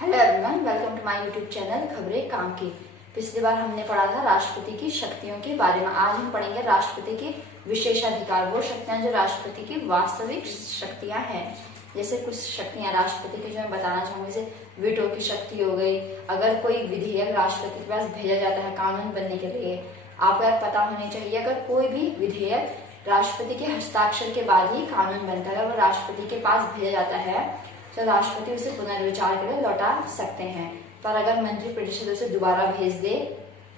Hello everyone, welcome to my YouTube channel खबरें काम की। पिछली बार हमने पढ़ा था राष्ट्रपति की शक्तियों के बारे में। आज हम पढ़ेंगे राष्ट्रपति के विशेषाधिकार, वो शक्तियां जो राष्ट्रपति की वास्तविक शक्तियां हैं। जैसे कुछ शक्तियां राष्ट्रपति की जो मैं बताना चाहूंगी, जैसे वीटो की शक्ति हो गई। अगर कोई विधेयक राष्ट्रपति के पास भेजा जाता है कानून बनने के लिए, आपको यार पता होनी चाहिए, अगर कोई भी विधेयक राष्ट्रपति के हस्ताक्षर के बाद ही कानून बनता है, अगर वो राष्ट्रपति के पास भेजा जाता है तो राष्ट्रपति उसे पुनर्विचार के लिए लौटा सकते हैं। पर अगर मंत्रिपरिषद उसे दोबारा भेज दे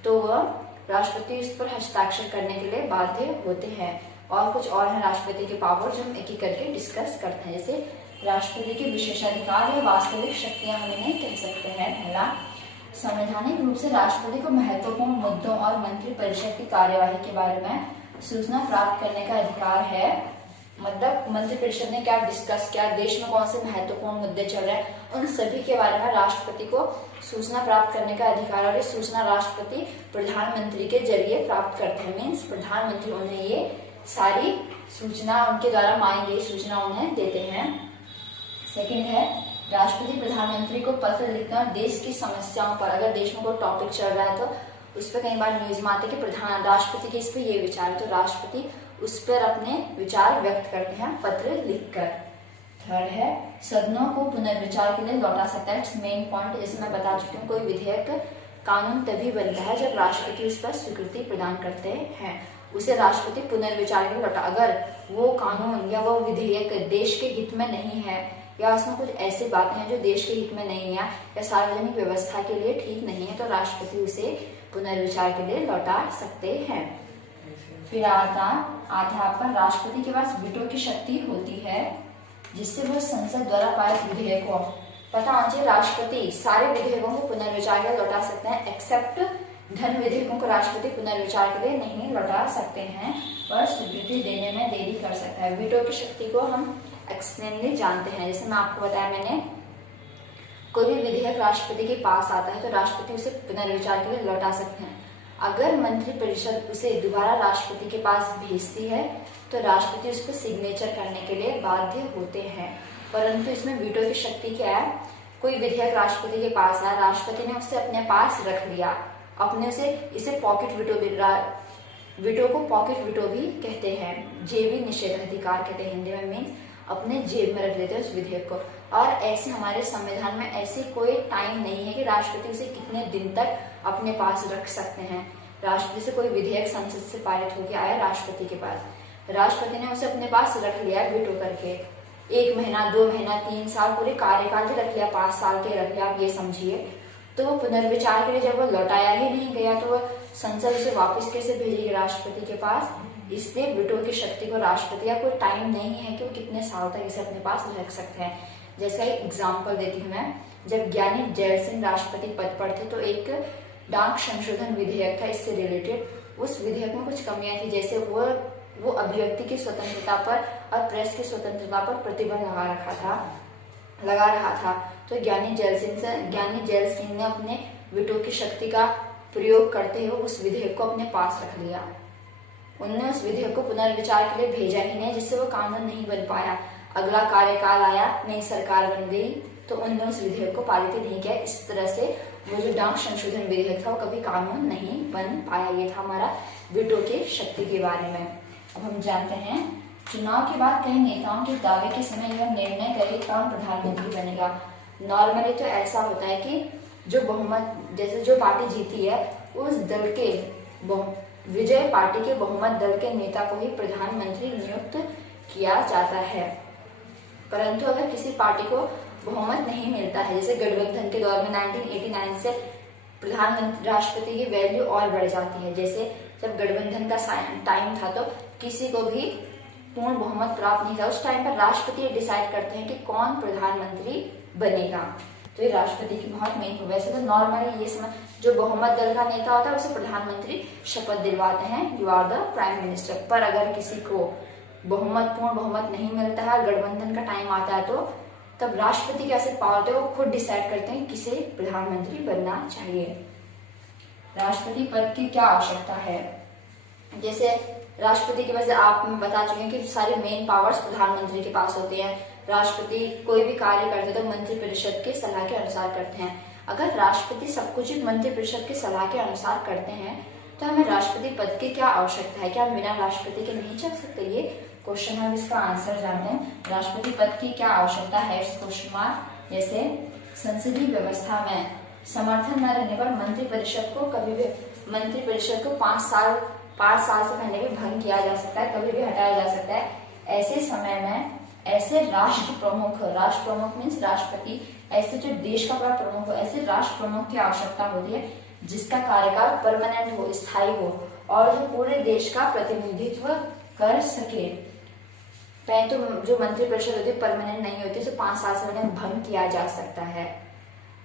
तो वह राष्ट्रपति उस पर हस्ताक्षर करने के लिए बाध्य होते हैं। और कुछ और है राष्ट्रपति के पावर जो हम एक एक करके डिस्कस करते हैं। जैसे राष्ट्रपति के विशेषाधिकार या वास्तविक शक्तियां हम इन्हें कह सकते हैं। पहला, संवैधानिक रूप से राष्ट्रपति को महत्वपूर्ण मुद्दों और मंत्रिपरिषद की कार्यवाही के बारे में सूचना प्राप्त करने का अधिकार है। मतलब मंत्रिपरिषद ने क्या डिस्कस किया, देश में कौन से महत्वपूर्ण मुद्दे चल रहे हैं, उन सभी के बारे में राष्ट्रपति को सूचना प्राप्त करने का अधिकार। और ये सूचना राष्ट्रपति प्रधानमंत्री के जरिए प्राप्त करते हैं। मीन्स प्रधानमंत्री उन्हें ये सारी सूचना, उनके द्वारा मांगी गई सूचना उन्हें देते हैं। सेकंड है, राष्ट्रपति प्रधानमंत्री को पत्र लिखते हैं और देश की समस्याओं पर, अगर देश में कोई टॉपिक चल रहा है तो उस पर कई बार न्यूज में आते कि प्रधान राष्ट्रपति के इस पर ये विचार है, तो राष्ट्रपति उस पर अपने विचार व्यक्त करते हैं पत्र लिखकर। थर्ड है, सदनों को पुनर्विचार के लिए लौटा सकता है। It's main point. जैसे मैं बता चुकी हूँ, कोई विधेयक कानून तभी बनता है जब राष्ट्रपति उस पर स्वीकृति प्रदान करते हैं। उसे राष्ट्रपति पुनर्विचार के लिए लौटा, अगर वो कानून या वो विधेयक देश के हित में नहीं है, या उसमें कुछ ऐसी बातें हैं जो देश के हित में नहीं है या सार्वजनिक व्यवस्था के लिए ठीक नहीं है, तो राष्ट्रपति उसे पुनर्विचार के लिए लौटा सकते हैं। फिर आता पर राष्ट्रपति के पास वीटो की शक्ति होती है, जिससे वह संसद द्वारा पारित विधेयकों, पता होना चाहिए राष्ट्रपति सारे विधेयकों को पुनर्विचार के लिए लौटा सकते हैं, एक्सेप्ट धन विधेयकों को राष्ट्रपति पुनर्विचार के लिए नहीं लौटा सकते हैं और स्वीकृति देने में देरी कर सकता है। वीटो की शक्ति को हम एक्सप्लेनली जानते हैं। जैसे मैं आपको बताया, मैंने कोई भी विधेयक राष्ट्रपति के पास आता है तो राष्ट्रपति उसे पुनर्विचार के लिए लौटा सकते हैं। अगर मंत्रिपरिषद उसे दोबारा राष्ट्रपति के पास भेजती है तो राष्ट्रपति उस पर सिग्नेचर करने के लिए बाध्य होते हैं। परंतु इसमें वीटो की शक्ति क्या है, कोई विधेयक राष्ट्रपति के पास आया, राष्ट्रपति ने उसे अपने पास रख लिया, अपने से इसे पॉकेट वीटो भी, वीटो को पॉकेट वीटो भी कहते हैं, जेबी निषेधाधिकार कहते हैं हिंदी में। मीन्स अपने जेब में रख लेते हैं उस विधेयक को। और ऐसे हमारे संविधान में ऐसी कोई टाइम नहीं है कि राष्ट्रपति उसे कितने दिन तक अपने पास रख सकते हैं। राष्ट्रपति से कोई विधेयक संसद से पारित होकर आया राष्ट्रपति के पास, राष्ट्रपति ने उसे अपने पास रख लिया वीटो करके, 1 महीना 2 महीना 3 साल पूरे कार्यकाल भी रख लिया, 5 साल के रख लिया, आप ये समझिए। तो वो पुनर्विचार के लिए जब वो लौटाया ही नहीं गया तो वह संसद उसे वापस कैसे भेजेगी राष्ट्रपति के पास। इसलिए वीटो की शक्ति को राष्ट्रपति का कोई टाइम नहीं है कि वो कितने साल तक इसे अपने पास रख सकते हैं। जैसा एग्जाम्पल देती हूँ मैं, जब ज्ञानी जैल सिंह राष्ट्रपति पद पर थे तो एक डाक संशोधन विधेयक था इससे रिलेटेड। उस विधेयक में कुछ कमियां थी, जैसे वो अभिव्यक्ति की स्वतंत्रता पर और प्रेस की स्वतंत्रता पर प्रतिबंध लगा रहा था। तो ज्ञानी जैल सिंह ने अपने वीटो की शक्ति का प्रयोग करते हुए उस विधेयक को अपने पास रख लिया। उन्होंने उस विधेयक को पुनर्विचार के लिए भेजा ही नहीं, जिससे वो कानून नहीं बन पाया। अगला कार्यकाल आया, नई सरकार बन गई, तो उन्होंने उस विधेयक को पारित नहीं किया। इस तरह से वो जो डाक संशोधन विधेयक था वो कभी कानून नहीं बन पाया। ये था हमारा वीटो की शक्ति के बारे में। अब हम जानते हैं, चुनाव के बाद कई नेताओं के दावे के समय यह निर्णय करे कौन प्रधानमंत्री बनेगा। नॉर्मली तो ऐसा होता है कि जो बहुमत, जैसे जो पार्टी जीती है उस दल के विजय पार्टी के बहुमत दल के नेता को ही प्रधानमंत्री नियुक्त किया जाता है। परंतु अगर किसी पार्टी को बहुमत नहीं मिलता है, जैसे गठबंधन के दौर में 1989 से प्रधानमंत्री राष्ट्रपति की वैल्यू और बढ़ जाती है। जैसे जब गठबंधन का टाइम था तो किसी को भी पूर्ण बहुमत प्राप्त नहीं था। उस टाइम पर राष्ट्रपति डिसाइड करते हैं कि कौन प्रधानमंत्री बनेगा। तो ये राष्ट्रपति की बहुत मेन। वैसे तो नॉर्मली ये समझ, जो बहुमत दल का नेता होता है उसे प्रधानमंत्री शपथ दिलवाते हैं, you are the prime minister. पर अगर किसी को पूर्ण बहुमत नहीं मिलता है, गठबंधन का टाइम आता है, तो तब राष्ट्रपति के ऐसे पावर होते हैं, वो खुद डिसाइड करते हैं किसे प्रधानमंत्री बनना चाहिए। राष्ट्रपति पद की क्या आवश्यकता है, जैसे राष्ट्रपति की वजह से आप बता चुके हैं कि सारे मेन पावर्स प्रधानमंत्री के पास होते हैं। राष्ट्रपति कोई भी कार्य करते हैं तो मंत्रिपरिषद के सलाह के अनुसार करते हैं। अगर राष्ट्रपति सब कुछ ही मंत्रिपरिषद की सलाह के अनुसार करते हैं तो हमें राष्ट्रपति पद की क्या आवश्यकता है? क्या हम बिना राष्ट्रपति के नहीं चल सकते? ये क्वेश्चन हम इसका आंसर जानते हैं। राष्ट्रपति पद की क्या आवश्यकता है इस क्वेश्चन मार्क। जैसे संसदीय व्यवस्था में समर्थन न रहने पर मंत्रिपरिषद को कभी भी मंत्रिपरिषद को 5 साल से पहले भी भंग किया जा सकता है, कभी भी हटाया जा सकता है। ऐसे समय में ऐसे राष्ट्र प्रमुख मीन्स राष्ट्रपति, ऐसे जो देश का बड़ा प्रमुख हो, ऐसे राष्ट्र प्रमुख की आवश्यकता होती है जिसका कार्यकाल परमानेंट हो, स्थायी हो और जो पूरे देश का प्रतिनिधित्व कर सके। तो जो मंत्रिपरिषद होती है परमानेंट नहीं होती, तो 5 साल से पहले भंग किया जा सकता है।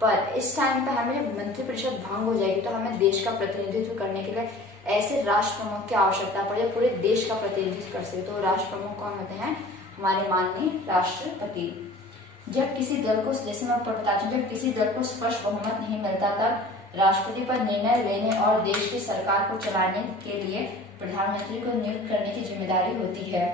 पर इस टाइम पे हमें मंत्रिपरिषद भंग हो जाएगी तो हमें देश का प्रतिनिधित्व करने के लिए ऐसे राष्ट्र प्रमुख की आवश्यकता पड़े, पूरे देश का प्रतिनिधित्व कर सके। तो राष्ट्र प्रमुख कौन होते हैं? हमारे माननीय राष्ट्रपति। जब किसी दल को, जैसे मैं आपको बताती हूँ, जब किसी दल को स्पष्ट बहुमत नहीं मिलता तब राष्ट्रपति पर निर्णय लेने और देश की सरकार को चलाने के लिए प्रधानमंत्री को नियुक्त करने की जिम्मेदारी होती है।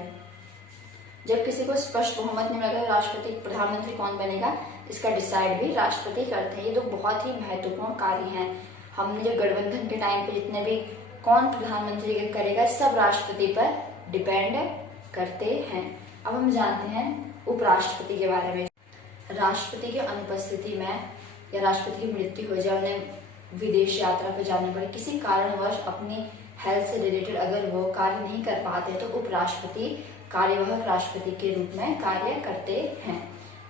जब किसी को स्पष्ट बहुमत नहीं मिलेगा राष्ट्रपति प्रधानमंत्री कौन बनेगा, इसका डिसाइड भी राष्ट्रपति करते हैं। ये तो बहुत ही महत्वपूर्ण कार्य हैं। हमने जो गठबंधन के टाइम पे जितने भी कौन प्रधानमंत्री करेगा सब राष्ट्रपति पर डिपेंड करते हैं। अब हम जानते हैं उपराष्ट्रपति के बारे में। राष्ट्रपति की अनुपस्थिति में या राष्ट्रपति की मृत्यु हो जाए, उन्हें विदेश यात्रा पर जाने पड़े, किसी कारणवश अपनी हेल्थ से रिलेटेड अगर वो कार्य नहीं कर पाते तो उपराष्ट्रपति कार्यवाहक राष्ट्रपति के रूप में कार्य करते हैं।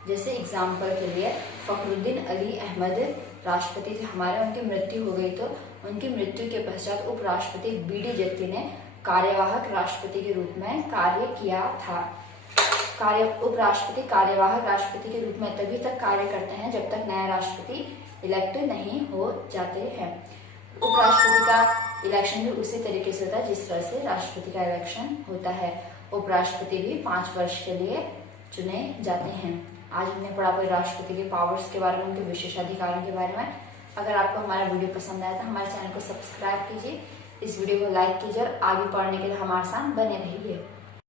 जैसे एग्जाम्पल के लिए फखरुद्दीन अली अहमद राष्ट्रपति थे हमारे, उनकी मृत्यु हो गई तो उनकी मृत्यु के पश्चात उपराष्ट्रपति बी.डी. जत्ती ने कार्यवाहक राष्ट्रपति के रूप में कार्य किया था। उपराष्ट्रपति कार्यवाहक राष्ट्रपति के रूप में तभी तक कार्य करते हैं जब तक नया राष्ट्रपति इलेक्ट नहीं हो जाते हैं। उपराष्ट्रपति का इलेक्शन भी उसी तरीके से होता है जिस तरह से राष्ट्रपति का इलेक्शन होता है। उपराष्ट्रपति भी 5 वर्ष के लिए चुने जाते हैं। आज हमने पढ़ा राष्ट्रपति के पावर्स के बारे में, उनके विशेषाधिकारों के बारे में। अगर आपको हमारा वीडियो पसंद आया तो हमारे चैनल को सब्सक्राइब कीजिए, इस वीडियो को लाइक कीजिए और आगे पढ़ने के लिए हमारे साथ बने रहिए।